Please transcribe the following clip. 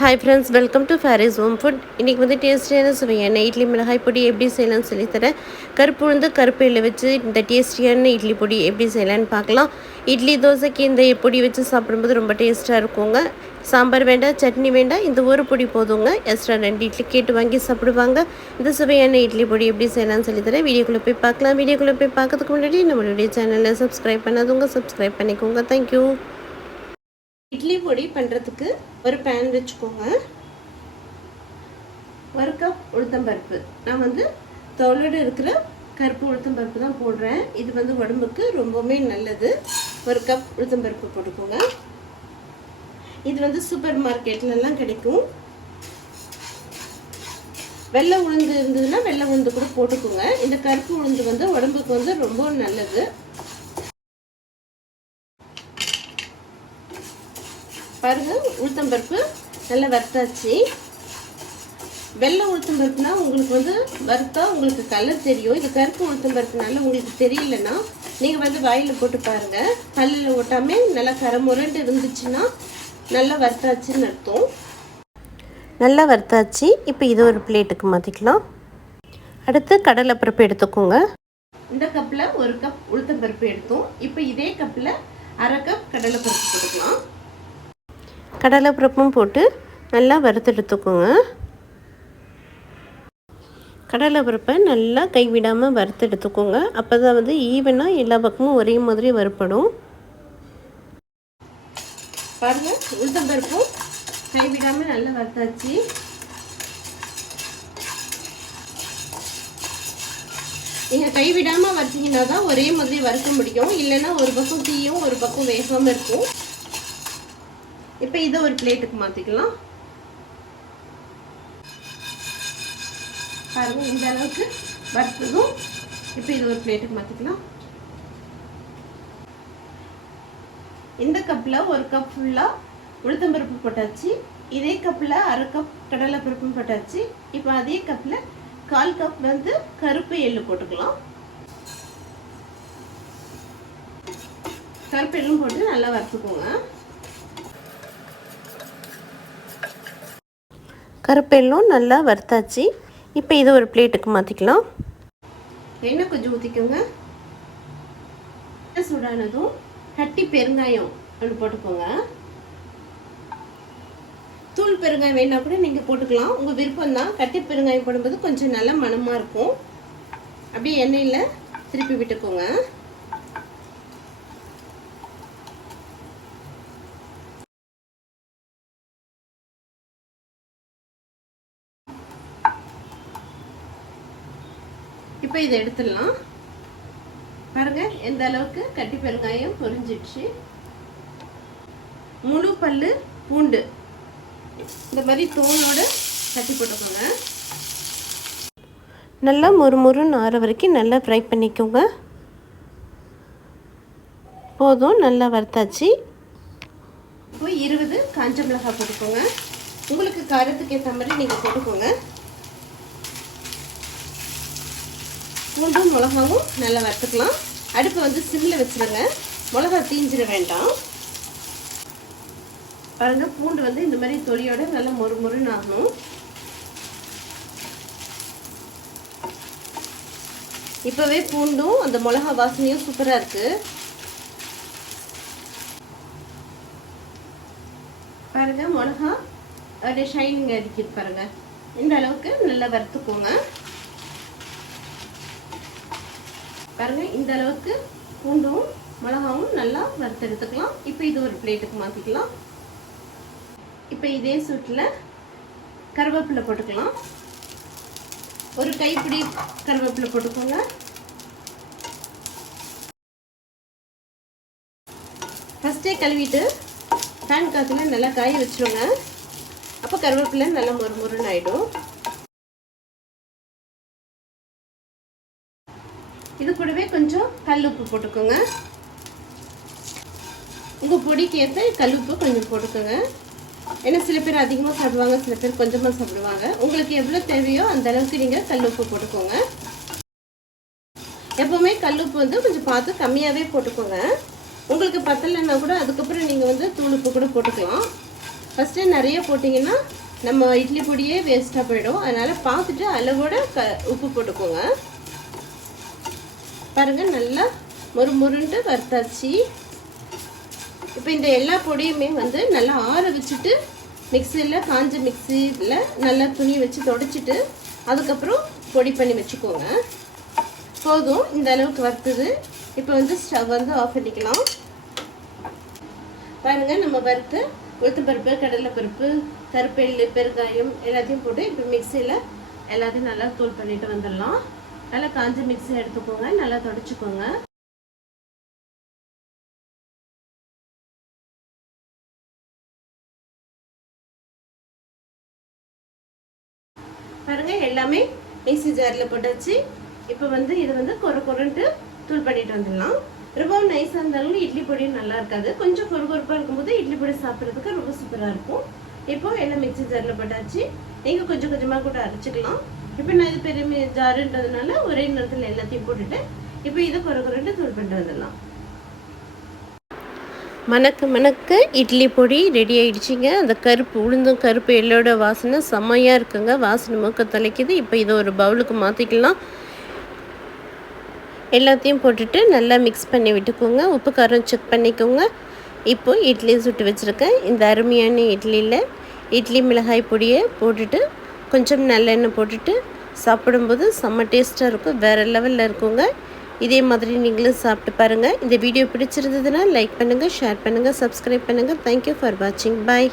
Hi friends welcome to fairy's home food இன்றைக்கி வந்து டேஸ்டியான சுவையான இட்லி மிளகாய் பொடி எப்படி செய்யலாம்னு சொல்லித்தரேன் கருப்பு உளுந்து கருப்பு வச்சு இந்த டேஸ்டியான இட்லி பொடி எப்படி செய்யலான்னு பார்க்கலாம். இட்லி தோசைக்கு இந்த பொடி வச்சு சாப்பிடும்போது ரொம்ப டேஸ்ட்டாக இருக்குங்க. சாம்பார் வேண்டாம் சட்னி வேண்டாம் இந்த ஒரு பொடி போதுங்க. எக்ஸ்ட்ரா ரெண்டு இட்லி கேட்டு வாங்கி சாப்பிடுவாங்க. இந்த சுவையான இட்லி பொடி எப்படி செய்யலாம்னு சொல்லித்தரேன் வீடியோக்குள்ளே போய் பார்க்கலாம். வீடியோக்குள்ளே போய் பார்க்கறதுக்கு முன்னாடி நம்மளுடைய சேனலை சப்ஸ்கிரைப் பண்ணாதவங்க சப்ஸ்கிரைப் பண்ணிக்கோங்க. தேங்க்யூ இட்லி பொடி பண்ணுறதுக்கு ஒரு பேன் வச்சுக்கோங்க. ஒரு கப் உளுத்தம்பருப்பு நான் வந்து தோலோடு இருக்கிற கருப்பு உளுத்தம்பருப்பு தான் போடுறேன். இது வந்து உடம்புக்கு ரொம்பவுமே நல்லது. ஒரு கப் உளுத்தம்பருப்பு போட்டுக்கோங்க. இது வந்து சூப்பர் மார்க்கெட்லலாம் கிடைக்கும். வெள்ளை உளுந்து இருந்ததுன்னா வெள்ளை உளுந்து கூட போட்டுக்கோங்க. இந்த கருப்பு உளுந்து வந்து உடம்புக்கு வந்து ரொம்ப நல்லது. பாருங்க உளுத்தம்பருப்பு நல்லா வறுத்தாச்சு. வெள்ளை உளுத்தம்பருப்புனா உங்களுக்கு வந்து வறுத்தா உங்களுக்கு கலர் தெரியும். இது கருப்பு உளுத்தம்பருப்புனால உங்களுக்கு தெரியலன்னா நீங்கள் வந்து வாயில் போட்டு பாருங்கள் கல்லில் ஓட்டாமே நல்லா கரமுரண்டு இருந்துச்சுன்னா நல்லா வறுத்தாச்சுன்னு அர்த்தம். நல்லா வறுத்தாச்சு. இப்போ இது ஒரு பிளேட்டுக்கு மாற்றிக்கலாம் அடுத்து கடலைப்பருப்பு எடுத்துக்கோங்க. இந்த கப்பில் ஒரு கப் உளுத்தம்பருப்பு எடுத்தோம். இப்போ இதே கப்பில் அரை கப் கடலைப்பருப்பு போட்டுக்கலாம். கடலைப்பருப்பும் போட்டு நல்லா வறுத்தெடுத்துக்கோங்க. கடலைப்பருப்பை நல்லா கைவிடாமல் வறுத்தெடுத்துக்கோங்க. அப்போ தான் வந்து ஈவனாக எல்லா பக்கமும் ஒரே மாதிரி வறுப்படும் பாருங்கள் உளுத்தம்பருப்பும் கைவிடாமல் நல்லா வறுத்தாச்சு. நீங்கள் கைவிடாமல் வறுத்தீங்கன்னா தான் ஒரே மாதிரி வறுக்க முடியும். இல்லைன்னா ஒரு பக்கம் தீயும் ஒரு பக்கம் வேகமாக இருக்கும். இப்போ இதை ஒரு பிளேட்டுக்கு மாற்றிக்கலாம் பாருங்கள் இந்த அளவுக்கு வறுத்ததும் இப்போ இது ஒரு பிளேட்டுக்கு மாற்றிக்கலாம் இந்த கப்பில் ஒரு கப் ஃபுல்லாக உளுத்தம்பருப்பு போட்டாச்சு. இதே கப்பில் அரை கப் கடலைப்பருப்பும் போட்டாச்சு. இப்போ அதே கப்பில் கால் கப் வந்து கருப்பு எள்ளு போட்டுக்கலாம். கருப்பு எள்ளும் போட்டு நல்லா வறுத்துக்கோங்க. கருப்பெல்லும் நல்லா வறுத்தாச்சு. இப்போ இதை ஒரு பிளேட்டுக்கு மாற்றிக்கலாம் எண்ணெய் கொஞ்சம் ஊற்றிக்கோங்க சூடானதும் கட்டி பெருங்காயம் ஒன்று போட்டுக்கோங்க. தூள் பெருங்காயம் வேணா கூட நீங்கள் போட்டுக்கலாம். உங்கள் விருப்பம் தான். கட்டி பெருங்காயம் போடும்போது கொஞ்சம் நல்ல மனமாக இருக்கும். அப்படியே எண்ணெயில் திருப்பி விட்டுக்கோங்க. இப்போ இதை எடுத்துடலாம். பாருங்கள் எந்த அளவுக்கு கட்டி பெருங்காயம் பொரிஞ்சிடுச்சு. முழு பல்லு பூண்டு. இந்த மாதிரி தோலோடு கட்டி போட்டுக்கோங்க. நல்லா மொறு மொறுன்னு ஆற வரைக்கும் நல்லா ஃப்ரை பண்ணிக்கோங்க. போதும் நல்லா வறுத்தாச்சு. இப்போ இருபது காஞ்ச மிளகாய் போட்டுக்கோங்க. உங்களுக்கு காரத்துக்கு ஏற்ற மாதிரி நீங்கள் போட்டுக்கோங்க. பூண்டும் மிளகாவும் நல்லா வறுத்துக்கலாம். அடுப்பை வந்து சிம்மில் வச்சுருங்க. மிளகா தீஞ்சிட வேண்டாம். பாருங்க பூண்டு வந்து இந்த மாதிரி தொலியோட நல்லா மொறு மொறுன்னு ஆகணும். இப்போவே பூண்டும் அந்த மிளகா வாசனையும் சூப்பராக இருக்கு. பாருங்க மிளகா அப்படியே ஷைனிங் அடிக்குது பாருங்க. இந்த அளவுக்கு நல்லா வறுத்துக்கோங்க. பாருங்க இந்த அளவுக்கு பூண்டும் மிளகாவும் நல்லா வறுத்தெடுத்துக்கலாம். இப்போ இது ஒரு பிளேட்டுக்கு மாற்றிக்கலாம் இப்போ இதே சூட்டில் கருவேப்பிலை போட்டுக்கலாம். ஒரு கைப்பிடி கருவேப்பிலை போட்டுக்கோங்க. ஃபஸ்ட்டே கழுவிட்டு ஃபேன் காற்றுல நல்லா காய வச்சுருங்க. அப்போ கருவேப்பிலை நல்லா மொறு மொறுன்னு ஆகிடும் இது கூடவே கொஞ்சம் கல் உப்பு போட்டுக்கோங்க. உங்கள் பொடிக்கு ஏற்ற கல் உப்பு கொஞ்சம் போட்டுக்கோங்க. ஏன்னா சில பேர் அதிகமாக சாப்பிடுவாங்க சில பேர் கொஞ்சமாக சாப்பிடுவாங்க. உங்களுக்கு எவ்வளோ தேவையோ அந்த அளவுக்கு நீங்கள் கல் உப்பு போட்டுக்கோங்க. எப்போவுமே கல் உப்பு வந்து கொஞ்சம் பார்த்து கம்மியாகவே போட்டுக்கோங்க. உங்களுக்கு பத்தலைன்னா கூட அதுக்கப்புறம் நீங்கள் வந்து தூள் உப்பு கூட போட்டுக்கலாம். ஃபஸ்ட்டு நிறைய போட்டிங்கன்னா நம்ம இட்லி பொடியே வேஸ்ட்டாக போயிடும். அதனால் பார்த்துட்டு அளவோட க உப்பு போட்டுக்கோங்க. பாருங்கள் நல்லா மொறு மொறுன்ட்டு வறுத்தாச்சு. இப்போ இந்த எல்லா பொடியுமே வந்து நல்லா ஆற வச்சுட்டு மிக்சியில் காஞ்ச மிக்சியில் நல்லா துணி வச்சு தொடச்சிட்டு அதுக்கப்புறம் பொடி பண்ணி வச்சுக்கோங்க. போதும் இந்த அளவுக்கு வறுத்துது. இப்போ வந்து ஸ்டவ் வந்து ஆஃப் பண்ணிக்கலாம். பாருங்கள் நம்ம வறுத்து உளுத்தம்பருப்பு கடலைப்பருப்பு கருப்பெள்ளு பெருங்காயம் எல்லாத்தையும் போட்டு இப்போ மிக்சியில் எல்லாத்தையும் நல்லா தூள் பண்ணிட்டு வந்துடலாம். நல்லா காஞ்ச மிக்ஸி எடுத்துக்கோங்க நல்லா தொடச்சிக்கோங்க. பாருங்க எல்லாமே மிக்ஸி ஜாரில் போட்டாச்சு. இப்போ வந்து இது வந்து கொர கொரன்ட்டு தூள் பண்ணிட்டு வந்துடலாம். ரொம்ப நைஸாக இருந்தாலும் இட்லி பொடியும் நல்லா இருக்காது. கொஞ்சம் கொர கொரப்பாக இருக்கும்போது இட்லி பொடி சாப்பிட்றதுக்கு ரொம்ப சூப்பராக இருக்கும். இப்போ எல்லாம் மிக்ஸி ஜாரில் போட்டாச்சு. நீங்கள் கொஞ்சம் கொஞ்சமாக கூட அரைச்சிக்கலாம். இப்போ நான் இது பெரிய ஜாருன்றதுனால ஒரே நேரத்தில் எல்லாத்தையும் போட்டுட்டு இப்போ இதை கொர கொரன்ட்டு தூள் பண்ணிட்டு வந்துடலாம். மணக்க மணக்க இட்லி பொடி ரெடி ஆகிடுச்சிங்க அந்த கருப்பு உளுந்தும் கருப்பு எல்லோட வாசனை செம்மையாக இருக்குங்க. வாசனை மூக்க தலைக்குது. இப்போ இதை ஒரு பவுலுக்கு மாற்றிக்கலாம் எல்லாத்தையும் போட்டுட்டு நல்லா மிக்ஸ் பண்ணி விட்டுக்கோங்க. உப்பு காரம் செக் பண்ணிக்கோங்க. இப்போது இட்லி சுட்டு வச்சுருக்கேன். இந்த அருமையான இட்லியில் இட்லி மிளகாய் பொடியை போட்டுட்டு கொஞ்சம் நல்லெண்ணெய் போட்டுட்டு சாப்பிடும்போது செம்ம டேஸ்ட்டாக இருக்கும். வேறு லெவலில் இருக்குங்க. இதே மாதிரி நீங்களும் சாப்பிட்டு பாருங்கள் இந்த வீடியோ பிடிச்சிருந்ததுன்னா லைக் பண்ணுங்கள் ஷேர் பண்ணுங்கள் சப்ஸ்கிரைப் பண்ணுங்கள் தேங்க்யூ ஃபார் வாட்சிங் பாய்